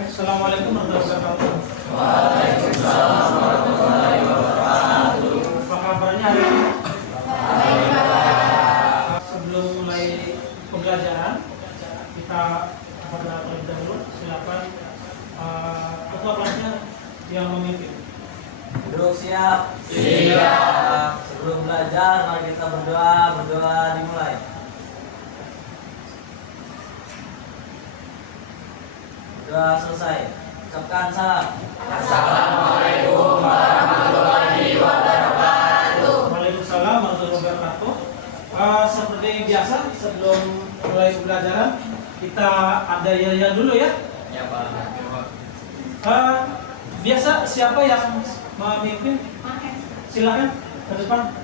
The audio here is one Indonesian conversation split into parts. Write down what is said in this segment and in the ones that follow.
Assalamualaikum warahmatullahi wabarakatuh. Waalaikumsalam warahmatullahi wabarakatuh. Apa kabarnya hari ini? Sebelum mulai pembelajaran, kita pada terlebih dahulu silakan ketua kelasnya yang memimpin. Duduk siap. Siap. Sebelum belajar, mari kita berdoa. Berdoa dimulai. Doa selesai. Ucapkan salam. Assalamualaikum warahmatullahi wabarakatuh. Waalaikumsalam warahmatullahi wabarakatuh. Seperti biasa, sebelum mulai pembelajaran, kita ada yel-yel dulu ya. Ya Pak. Biasa siapa yang memimpin? Silakan ke depan.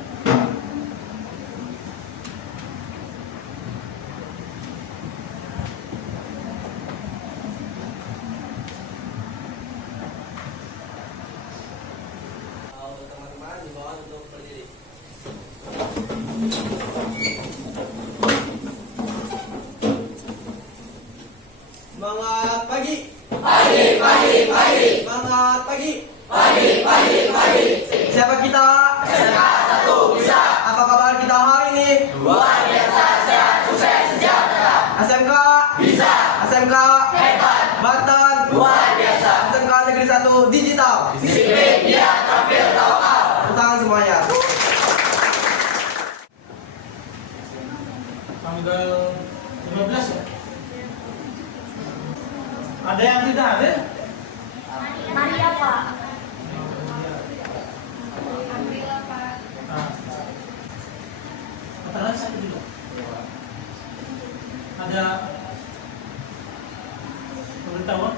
Teman-teman di bawah untuk berdiri. Semangat pagi. Pagi. Semangat pagi. Pagi. Siapa kita? Satu bisa. Apa kabar kita hari ini? Luar biasa, sehat, sukses, sejahtera. SMK bisa. SMK hebat. Banten luar biasa. SMK Negeri 1 digital. Disiplin, giat, tampil, tawakal. Tepuk tangan semuanya. Tanggal 15 ya? Ada yang tidak ada? Maria Pak. Keterangan satu dulu. Ada pemberitahuan?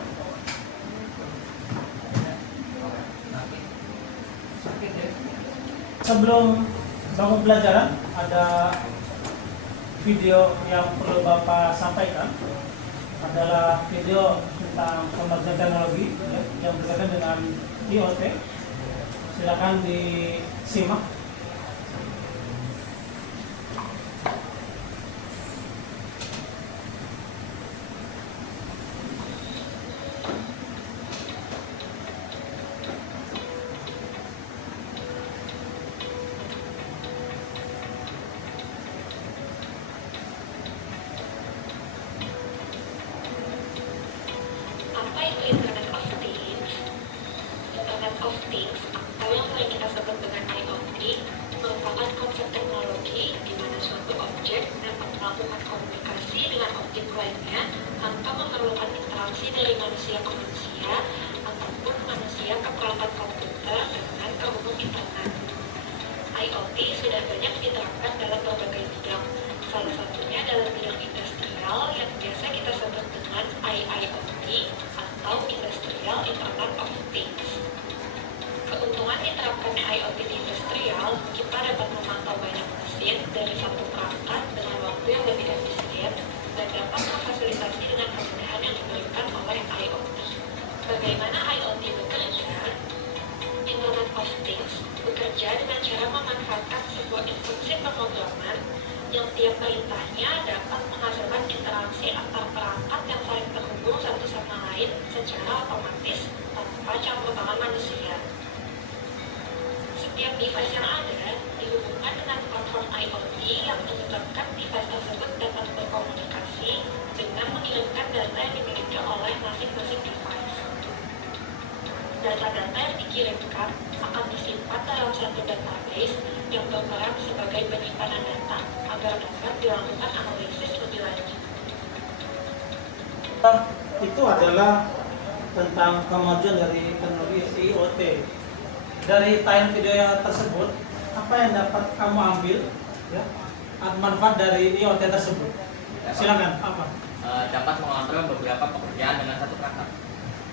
Sakit ya? Sebelum bangun pelajaran, ada video yang perlu Bapak sampaikan. Adalah video tentang kemajuan teknologi ya, yang berkaitan dengan IoT. Silakan disimak. Apa itu Internet of Things? Internet of Things atau yang sering kita sebut dengan IoT merupakan konsep teknologi di mana suatu objek dapat melakukan komunikasi dengan objek lainnya tanpa memerlukan interaksi dari manusia ke manusia ataupun manusia ke perangkat komputer dengan terhubung internet. IoT sudah banyak diterapkan dalam berbagai bidang, salah satunya dalam bidang industrial yang biasa kita sebut dengan IIoT atau Industrial Internet of Things. Keuntungan diterapkannya IoT di industrial, kita dapat memantau banyak mesin dari satu perangkat dengan waktu yang lebih efisien dan dapat memfasilitasi dengan kemudahan yang diberikan oleh IoT. Bagaimana IoT bekerja? Internet of Things bekerja dengan cara memanfaatkan sebuah instruksi pemrograman yang tiap perintahnya dapat menghasilkan interaksi antar perangkat yang saling terhubung satu sama lain secara otomatis tanpa campur tangan manusia. Setiap device yang ada dihubungkan dengan platform IoT yang menyebabkan device tersebut dapat berkomunikasi dengan mengirimkan data yang dimiliki oleh masing-masing device. Data-data yang dikirimkan akan disimpan dalam satu database yang berperan sebagai penyimpanan data agar dapat dilakukan analisis lebih lanjut. Itu adalah tentang kemajuan dari teknologi IoT. Dari tayangan video yang tersebut, apa yang dapat kamu ambil ya, manfaat dari IoT tersebut? Silakan. Apa? Dapat mengontrol beberapa pekerjaan dengan satu perangkat.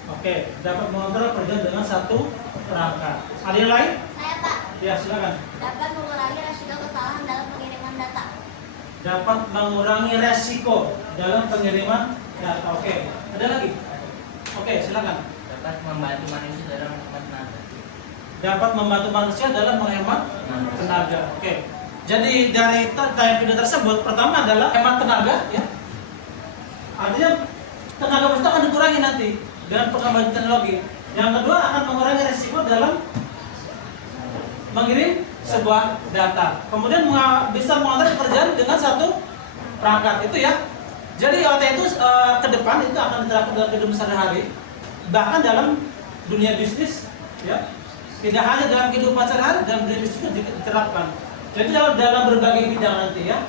Oke, dapat mengontrol pekerjaan dengan satu perangkat. Ada yang lain? Saya Pak. Ya, silakan. Dapat mengurangi resiko kesalahan dalam pengiriman data. Dapat mengurangi resiko dalam pengiriman data. Oke, ada lagi? Oke, silakan. Dapat membantu manusia dalam menghemat tenaga. Dapat membantu manusia dalam menghemat tenaga. Oke. Jadi dari time video tersebut, pertama adalah hemat tenaga, ya. Artinya tenaga peserta akan dikurangi nanti dengan perkembangan teknologi. Yang kedua akan mengurangi resiko dalam mengirim sebuah data. Kemudian bisa mengatur pekerjaan dengan satu perangkat itu, ya. Jadi IoT itu ke depan itu akan diterapkan dalam kehidupan sehari-hari, bahkan dalam dunia bisnis, ya. Tidak hanya dalam kehidupan sehari-hari, dalam dunia bisnis itu diterapkan. Jadi dalam berbagai bidang nanti, ya.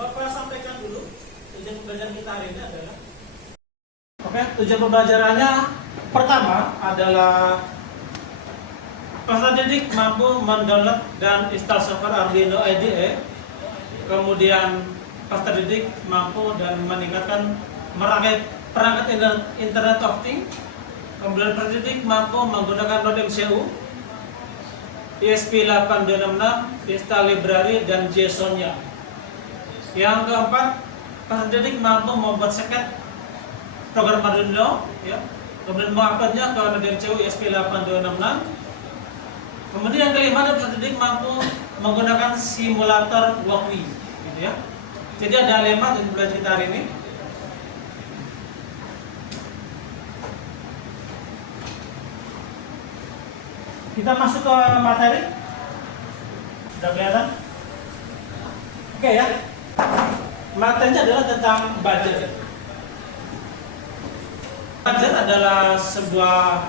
Bapak sampaikan dulu tujuan pembelajaran kita hari ini adalah. Tujuan pembelajarannya pertama adalah peserta didik mampu mendownload dan install software Arduino IDE. Kemudian peserta didik mampu dan meningkatkan merakit perangkat Internet of Things. Kemudian peserta didik mampu menggunakan Node MCU, ESP8266, install library dan JSON-nya. Yang keempat, peserta didik mampu membuat soket program Arduino, ya. Kemudian menguploadnya ke Node MCU ESP8266. Kemudian yang kelima, peserta didik mampu menggunakan simulator walkthrough, gitu, ya. Jadi ada 5 untuk belajar kita hari ini. Kita masuk ke materi. Sudah kelihatan? Oke, ya. Materinya adalah tentang budget. Budget adalah sebuah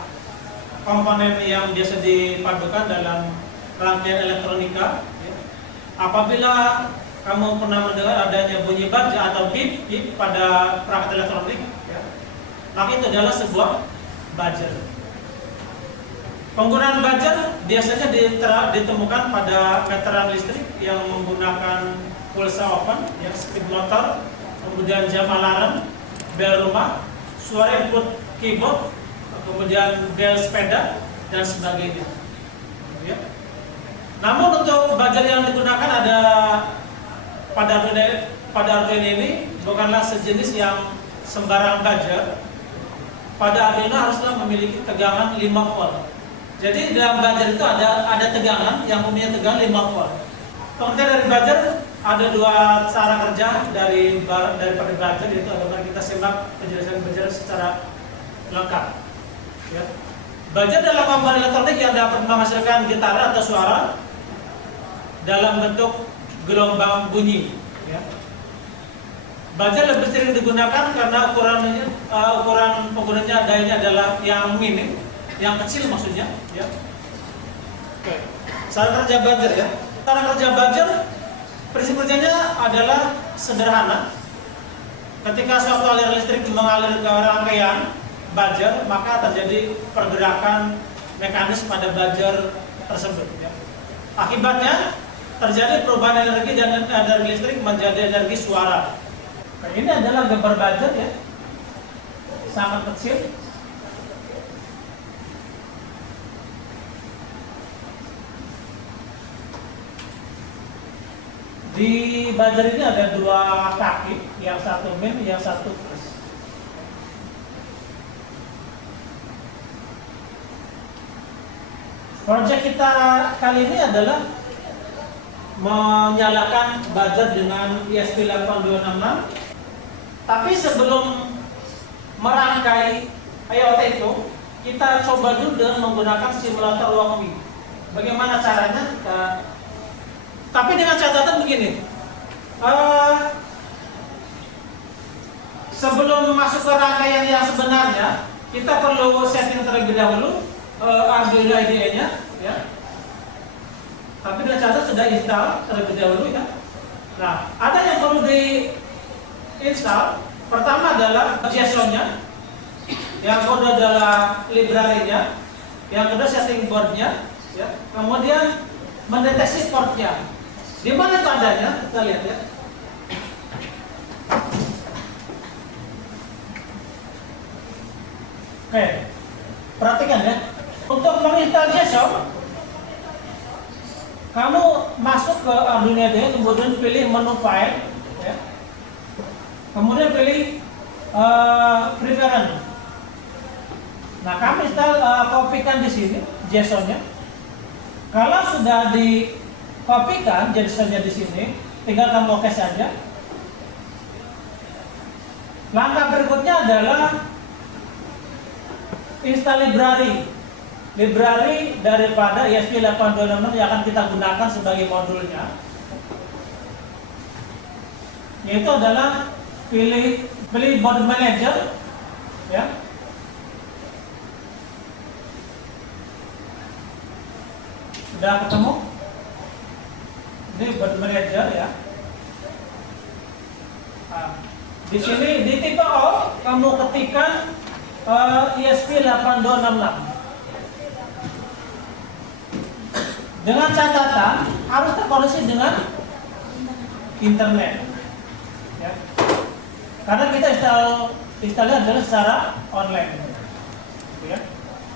komponen yang biasa dipadukan dalam rangkaian elektronika, ya. Apabila kamu pernah mendengar adanya bunyi budget atau bip pada perangkat elektronik, ya, maka itu adalah sebuah budget. Penggunaan budget biasanya ditemukan pada meteran listrik yang menggunakan pulsa open, ya, speed motor, kemudian jam alarm, bel rumah, suara input keyboard, kemudian bel sepeda dan sebagainya, ya. Namun untuk budget yang digunakan ada pada Arduino ini bukanlah sejenis yang sembarang budget. Pada Arduino haruslah memiliki tegangan 5 volt. Jadi dalam budget itu ada tegangan yang mempunyai tegangan 5 volt. Pengertian dari budget ada 2 cara kerja daripada budget, itu adalah kita simak penjelasan budget secara lengkap, ya. Budget adalah komponen elektronik yang dapat menghasilkan getaran atau suara dalam bentuk gelombang bunyi, ya. Budget lebih sering digunakan karena ukuran penggunanya dayanya adalah yang minim, yang kecil maksudnya, ya. Oke. Cara kerja budget, ya. Cara kerja budget prinsip kerjanya adalah sederhana. Ketika suatu aliran listrik mengalir ke rangkaian buzzer, maka terjadi pergerakan mekanis pada buzzer tersebut, ya. Akibatnya terjadi perubahan energi dan energi listrik menjadi energi suara. Nah, ini adalah gambar buzzer, ya, sangat kecil. Di buzzer ini ada 2 kaki, yang satu min, yang satu plus. Project kita kali ini adalah menyalakan buzzer dengan ESP8266. Tapi sebelum merangkai IoT itu, kita coba dulu dengan menggunakan simulator walkthrough. Bagaimana caranya? Tapi dengan catatan begini, sebelum masuk ke rangkaian yang sebenarnya, kita perlu setting terlebih dahulu Arduino IDE-nya, ya. Tapi dengan catatan sudah install terlebih dahulu, ya. Nah, ada yang perlu di-install. Pertama adalah JSON-nya, yang kedua adalah library-nya, yang kedua setting board-nya, ya. Kemudian mendeteksi port-nya. Di mana itu adanya? Kita lihat, ya. Oke, perhatikan, ya. Untuk menginstal JSON, kamu masuk ke Arduino IDE, kemudian pilih menu file, ya. Kemudian pilih preference. Nah, kami kopikan di sini JSON-nya. Kalau sudah dikopikan JSON-nya di sini, tinggal kamu oke saja. Langkah berikutnya adalah install library daripada ESP8266 yang akan kita gunakan sebagai modulnya. Yaitu adalah pilih board manager, ya. Sudah ketemu? Ini board manager, ya. Nah, di sini di tipe O kamu ketikkan ESP8266 dengan catatan harus terkoneksi dengan internet, ya. Karena kita installnya adalah secara online, ya.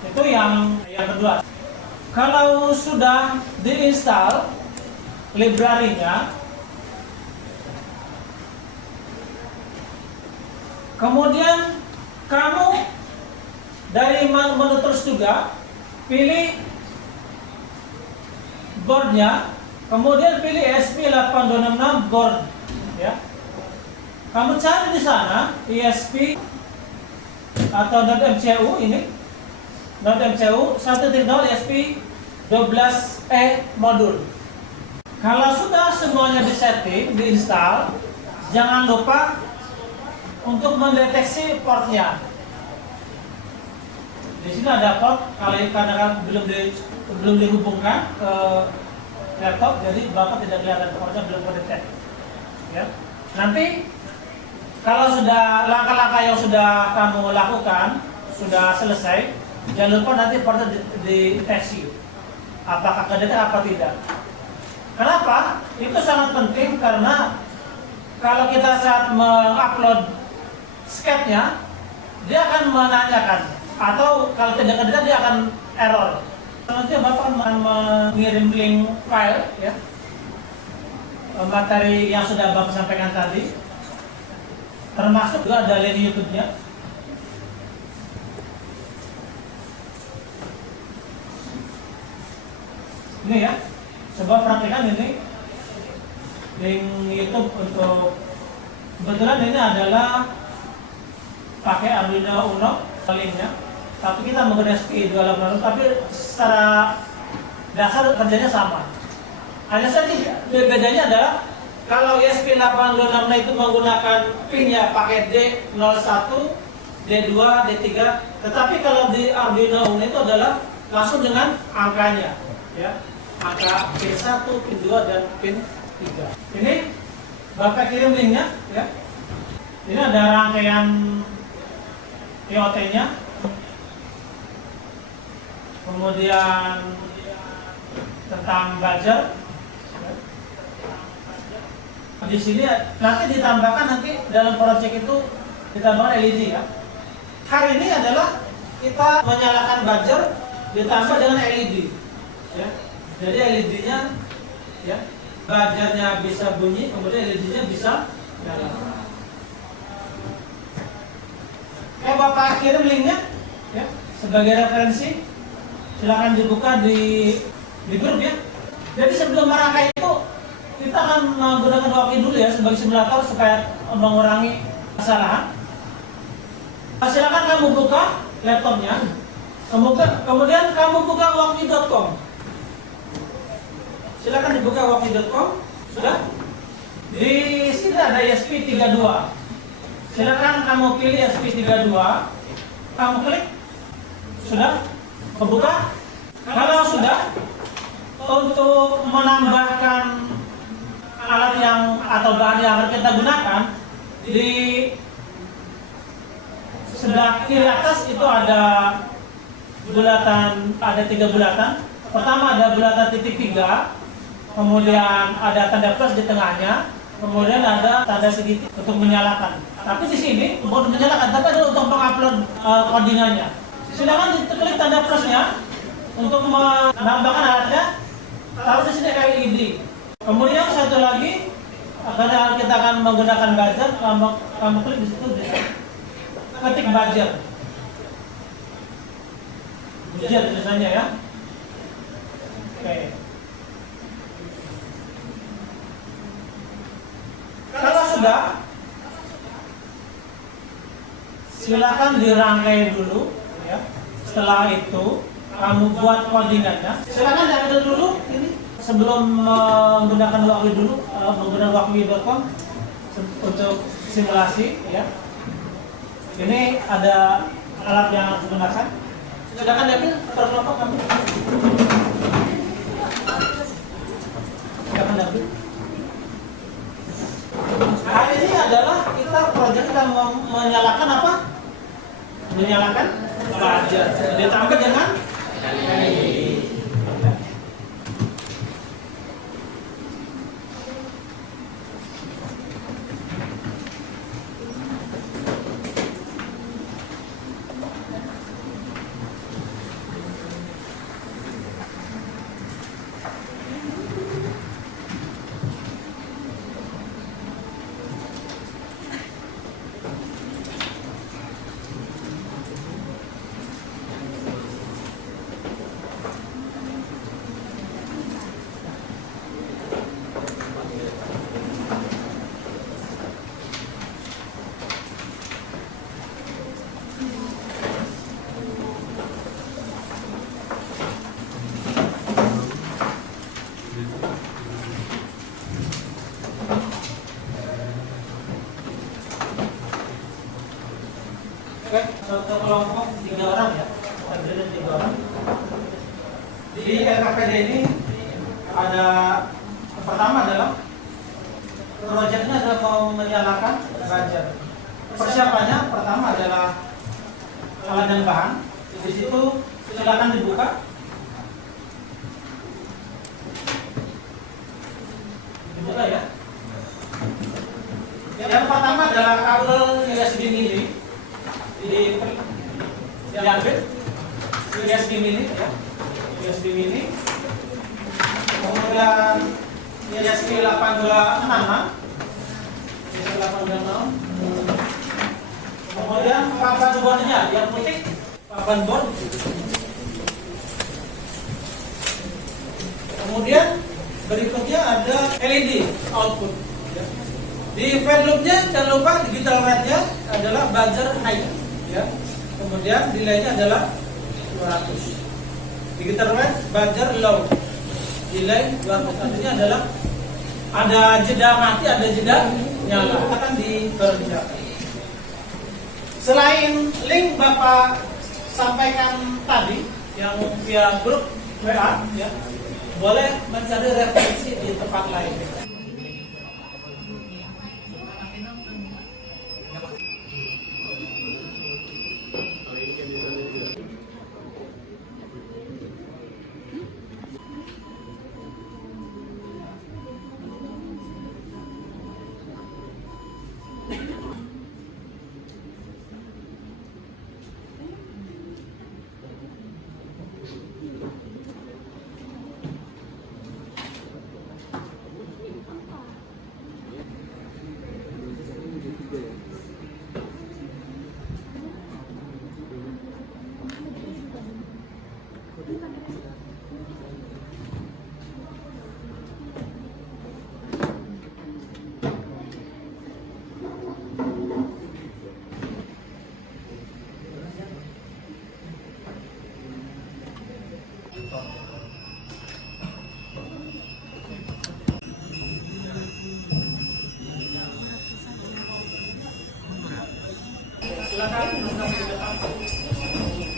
Itu yang kedua. Kalau sudah diinstal library-nya, kemudian kamu dari menu terus juga pilih boardnya, kemudian pilih ESP8266 board, ya. Kamu cari di sana ESP atau .mcu ini, .mcu 1.0 ESP12E modul. Kalau sudah semuanya disetting, diinstal, jangan lupa untuk mendeteksi portnya. Di sini ada port, karena belum dihubungkan ke laptop, jadi Bapak tidak kelihatan portnya, belum terdetek. Ya. Nanti kalau sudah langkah-langkah yang sudah kamu lakukan sudah selesai, jangan lupa nanti portnya dideteksi apakah kedetek apa tidak. Kenapa? Itu sangat penting karena kalau kita saat mengupload sketnya, dia akan menanyakan, atau kalau tidak kedetek dia akan error. Nanti Bapak akan mengirim link file, ya, materi yang sudah Bapak sampaikan tadi, termasuk juga ada link YouTube-nya. Ini, ya, coba perhatikan ini link YouTube untuk, kebetulan ini adalah pakai Arduino Uno linknya, tapi kita menggunakan ESP8266, tapi secara dasar kerjanya sama. Hanya saja bedanya adalah kalau ESP8266 itu menggunakan pinnya pakai D01, D2, D3, tetapi kalau di Arduino Uno itu adalah langsung dengan angkanya, ya, angka pin 1, pin 2, dan pin 3. Ini Bapak kirim linknya, ya. Ini ada rangkaian IoT-nya, kemudian tentang buzzer. Di sini nanti ditambahkan, nanti dalam project itu ditambahkan LED, ya. Hari ini adalah kita menyalakan buzzer ditambah dengan LED, ya. Jadi LED-nya, ya, buzzernya bisa bunyi, kemudian LED-nya bisa nyala. Bapak kirim linknya, ya, sebagai referensi. Silakan dibuka di grup, ya. Jadi sebelum merangkai itu kita akan menggunakan walkie dulu, ya, sebagai simulator supaya mengurangi kesalahan. Silakan kamu buka laptopnya, kemudian kamu buka walkie.com. Silakan dibuka walkie.com. Sudah? Di sini ada ESP32. Silakan kamu pilih ESP32. Kamu klik. Sudah? Kebuka? Kalau sudah, untuk menambahkan alat yang atau bahan yang akan kita gunakan, di sebelah kiri atas itu ada bulatan, ada 3 bulatan. Pertama ada bulatan titik 3, kemudian ada tanda plus di tengahnya, kemudian ada tanda segitiga untuk menyalakan. Tapi di sini bukan menyalakan, tapi ada untuk mengupload codingannya. Silakan diklik tanda plusnya untuk menambahkan alatnya, taruh di sini LED. Kemudian satu lagi Karena kita akan menggunakan buzzer, kamu klik di situ, ketik buzzer. Buzzer tulisannya ya. Oke. Kalau sudah, silakan dirangkai dulu ya. Setelah itu kamu buat codingannya. Silakan download dulu ini sebelum menggunakan Wakwi dulu, menggunakan wakwi.com untuk simulasi ya. Ini ada alat yang harus digunakan. Silakan David, berkelompok kamu. Silakan David. Hari ini adalah kita proyek kita menyalakan apa? Menyalakan buzzer. Ditambah dengan satu kelompok 3 orang ya, terdiri dari 3 orang. Di RKPD ini ada pertama adalah proyeknya adalah mau menyalakan buzzer. Persiapannya pertama adalah alat dan bahan. Di situ silakan dibuka. Dibuka ya. Yang pertama adalah kabel USB mini. Diambil USB mini ya, USB mini, kemudian USB 8266, kemudian papan bondnya yang putih, papan bond, kemudian berikutnya ada LED output. Di fan loopnya jangan lupa digital rednya adalah buzzer high. Ya. Kemudian delaynya adalah 200. Digital red buzzer low. Delay 200. Artinya adalah ada jeda mati, ada jeda nyala. Akan dikerjakan. Selain link Bapak sampaikan tadi yang via grup WA ya, boleh mencari referensi di tempat lain.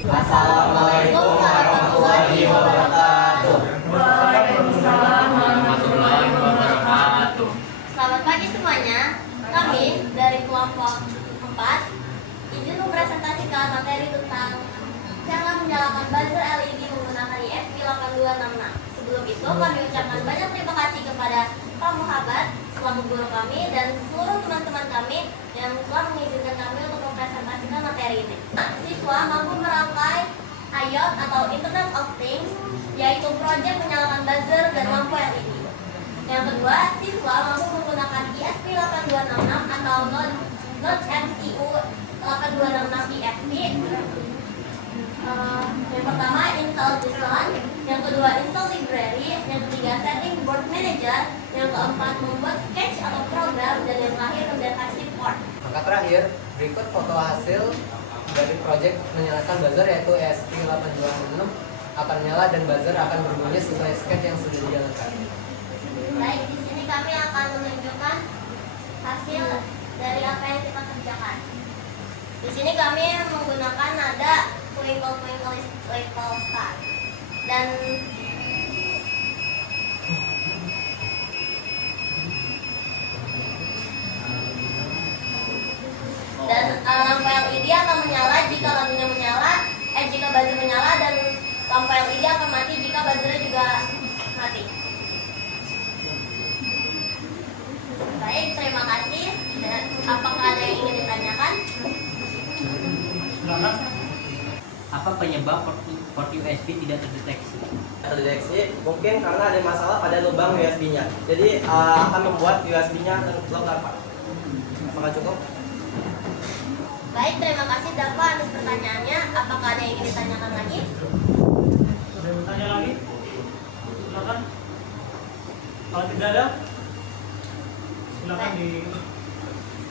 Assalamualaikum warahmatullahi wabarakatuh. Waalaikumsalam warahmatullahi wabarakatuh. Selamat pagi semuanya. Kami dari kelompok 4 izin mempresentasikan materi tentang cara menyalakan buzzer LED menggunakan ISP 8266. Sebelum itu kami ucapkan banyak terima kasih kepada Pak Muhammad selaku guru kami dan seluruh teman-teman kami yang telah mengizinkan kami untuk mempresentasikan materi ini. Siswa mampu merangkai IoT atau Internet of Things, yaitu proyek menyalakan buzzer dan lampu LED. Yang kedua, siswa mampu menggunakan ESP 8266 atau Node MCU 8266 ESP. Yang pertama, install JSON. Yang kedua, install library. Yang ketiga, setting board manager. Yang keempat, membuat sketch atau program. Dan yang terakhir, mendeteksi port. Maka terakhir, berikut foto hasil dari proyek menyalakan buzzer yaitu ESP8266 akan menyala dan buzzer akan berbunyi sesuai sketch yang sudah dijalankan. Baik, di sini kami akan menunjukkan hasil dari apa yang kita kerjakan. Di sini kami menggunakan nada Twinkle Star dan lampu LED akan menyala jika lampunya menyala, jika buzzer menyala, dan lampu LED akan mati jika buzzernya juga mati. Baik, terima kasih. Dan apakah ada yang ingin ditanyakan? Silakan. Apa penyebab port USB tidak terdeteksi? Terdeteksi mungkin karena ada masalah pada lubang USB-nya. Jadi akan membuat USB-nya terblok rapat. Apakah cukup? Baik, terima kasih Dafa atas pertanyaannya. Apakah ada yang ingin ditanyakan lagi? Ada yang bertanya lagi? Silakan. Kalau tidak ada, silakan di.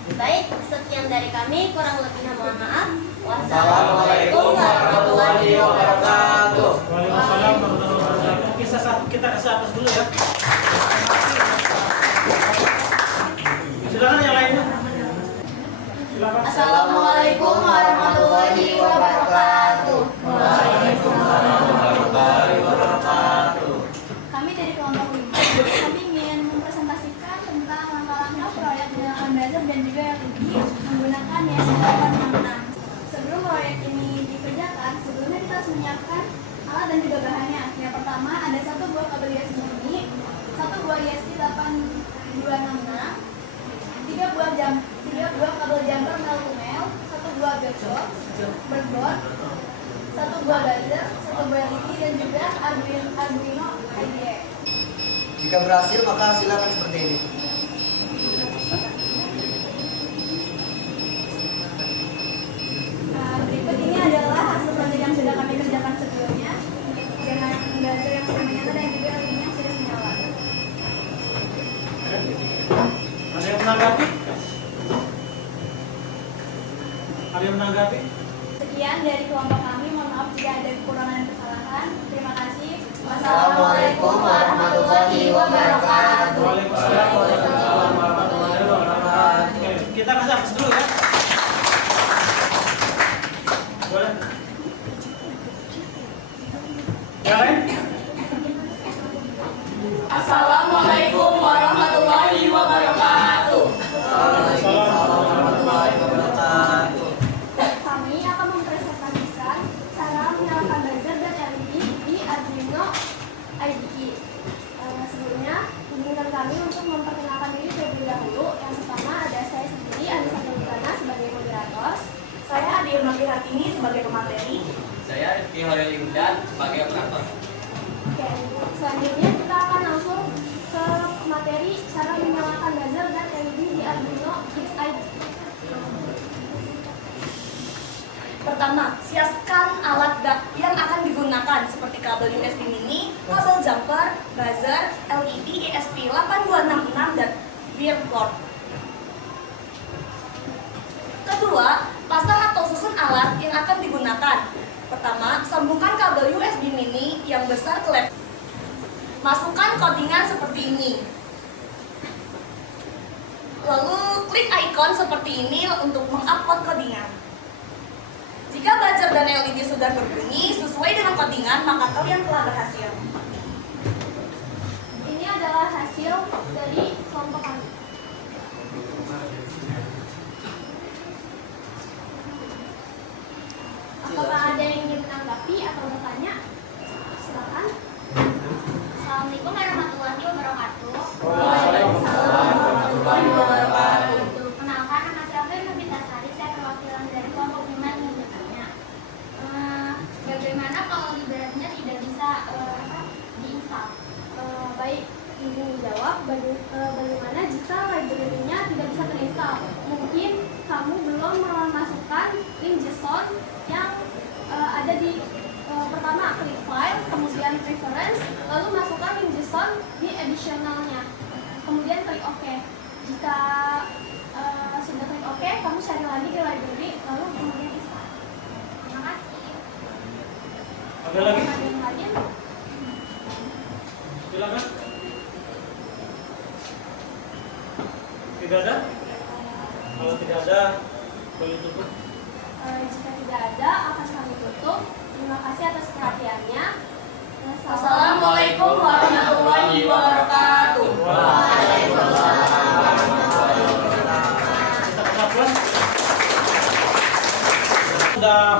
Baik, sekian dari kami. Kurang lebihnya mohon maaf. Wassalamualaikum warahmatullahi wabarakatuh. Waalaikumsalam warahmatullahi wabarakatuh. Kita kasih atas dulu ya. Silakan yang lainnya. Silakan. Assalamualaikum warahmatullahi wabarakatuh. Kami dari kelompok 5, kami ingin mempresentasikan tentang langkah-langkah proyek menggunakan buzzer dan juga LED menggunakan ESP 866. Sebelum proyek ini dikerjakan, sebelumnya kita harus menyiapkan alat dan juga bahannya. Yang pertama ada 1 buah kabel USB mini, 1 buah ESP 8266, 3 buah kabel jumper mel to mel, 1 buah breadboard, 1 buah buzzer, 1 buah LED, dan juga Arduino IDE. Jika berhasil maka hasilnya akan seperti ini. Berikut ini adalah hasil proyek yang sudah kami kerjakan sebelumnya dengan buzzer yang sudah menyala dan juga LED yang sudah menyala. Ada yang menanggapi? Ada yang menanggapi? Sekian dari kelompok kami, mohon maaf jika ada kekurangan dan kesalahan. Terima kasih. Wassalamualaikum warahmatullahi wabarakatuh. Waalaikumsalam warahmatullahi wabarakatuh. Oke, kita kasih atas dulu ya. Boleh. Yang lain? Assalamualaikum warahmatullahi wabarakatuh. Kami akan mempresentasikan cara menyalakan buzzer dan LED di Arduino IDE. Sebelumnya, izinkan kami untuk memperkenalkan diri terlebih dahulu. Yang pertama ada saya sendiri, Anissa Pemutana sebagai moderator. Saya Adia Hartini sebagai pemateri. Saya Rifki Hoyol Yudan sebagai operator. Oke, selanjutnya kita akan langsung ke materi cara menyalakan buzzer dan LED di Arduino IDE. Pertama, siapkan alat yang akan digunakan seperti kabel USB mini, kabel jumper, buzzer, LED ESP 8266 dan breadboard. Kedua, pasang atau susun alat yang akan digunakan. Pertama, sambungkan kabel USB mini yang besar ke laptop. Masukkan codingan seperti ini. Lalu klik icon seperti ini untuk mengupload codingan. Jika buzzer dan LED sudah berbunyi sesuai dengan codingan, maka kalian telah berhasil. Ini adalah hasil dari kelompok kami. Apakah ada yang ingin menanggapi atau bertanya? Silakan. Assalamualaikum warahmatullahi wabarakatuh. Waalaikumsalam warahmatullahi wabarakatuh. Kenalkan, nama saya Fir Nobitasari, saya perwakilan dari kelompok 5 yang bertanya. Bagaimana kalau library-nya tidak bisa diinstal? Baik, ingin menjawab bagaimana jika library-nya tidak bisa terinstall. Mungkin kamu belum memasukkan link JSON yang ada di pertama klik file, kemudian preference, lalu masukkan link JSON di additional-nya. Kemudian klik OK. Jika sudah klik OK, kamu cari lagi di library, lalu kemudian install. Terima kasih. Ada lagi? Ada yang lain? Silakan. Tidak ada? Kalau tidak ada, boleh tutup. Jika tidak ada, akan kami tutup. Terima kasih atas perhatiannya. Assalamualaikum warahmatullahi wabarakatuh.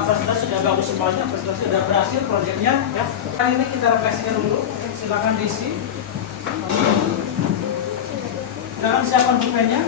Presentasi sudah bagus semuanya, presentasi sudah berhasil proyeknya ya. Kali ini kita refleksikan dulu. Silakan diisi. Silakan siapkan pulpennya.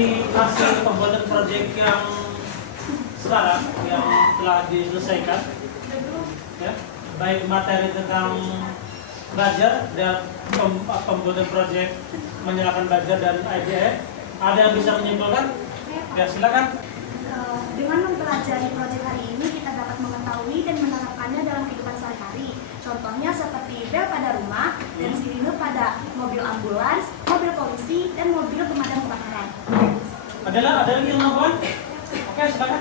Di hasil pembuatan proyek yang sekarang yang telah diselesaikan, ya, baik materi tentang belajar dan pembuatan proyek menyalakan belajar dan IDE, ada yang bisa menyimpulkan? Ya silakan. Dengan mempelajari proyek hari ini, kita dapat mengetahui dan menerapkannya dalam kehidupan sehari-hari. Contohnya seperti bel pada rumah dan sirine pada mobil ambulans, mobil polisi, dan mobil pemadam kebakaran. Ada lagi yang mau? Oke, silakan.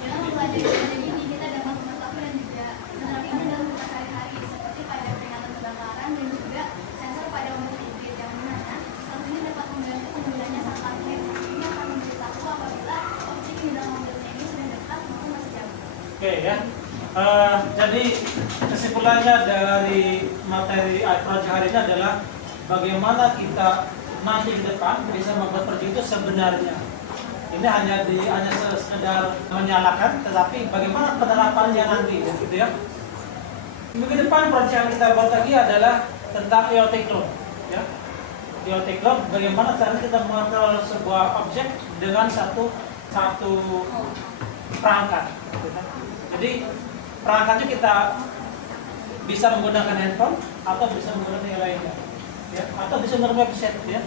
Dengan mempelajari proyek ini, kita dapat mengetahui dan juga menerapkannya dalam kehidupan sehari-hari, seperti pada peringatan kebakaran dan juga sensor pada mobil hibrid yang mana hal ini dapat membantu penggunanya saat parkir. Ini akan memberitahu apabila objek di dalam mobilnya ini sudah dekat maupun masih jauh. Oke ya. Jadi kesimpulannya dari materi proyek hari ini adalah bagaimana kita nanti ke depan bisa membuat proyek itu sebenarnya. Ini hanya sekedar menyalakan, tetapi bagaimana penerapannya nanti, gitu ya. Minggu depan proyek yang kita buat lagi adalah tentang IoT Cloud, ya. IoT Cloud, bagaimana cara kita mengontrol sebuah objek dengan satu perangkat. Jadi perangkatnya kita bisa menggunakan handphone atau bisa menggunakan yang lainnya, ya, atau bisa menggunakan website, ya.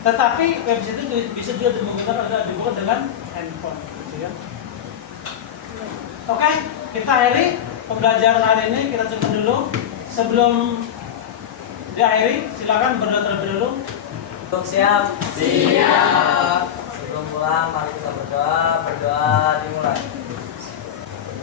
Tetapi website itu bisa juga dibuka dengan handphone, gitu ya. Oke, kita akhiri pembelajaran hari ini, kita coba dulu. Sebelum diakhiri, silakan berdoa terlebih dahulu. Untuk siap? Siap. Sebelum pulang, mari kita berdoa. Berdoa dimulai.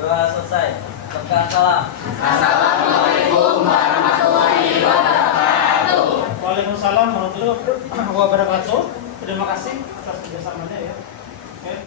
Doa selesai. Ucapkan salam. Assalamualaikum warahmatullahi wabarakatuh. Waalaikumsalam warahmatullahi wabarakatuh. Terima kasih atas kerjasamanya ya. Oke.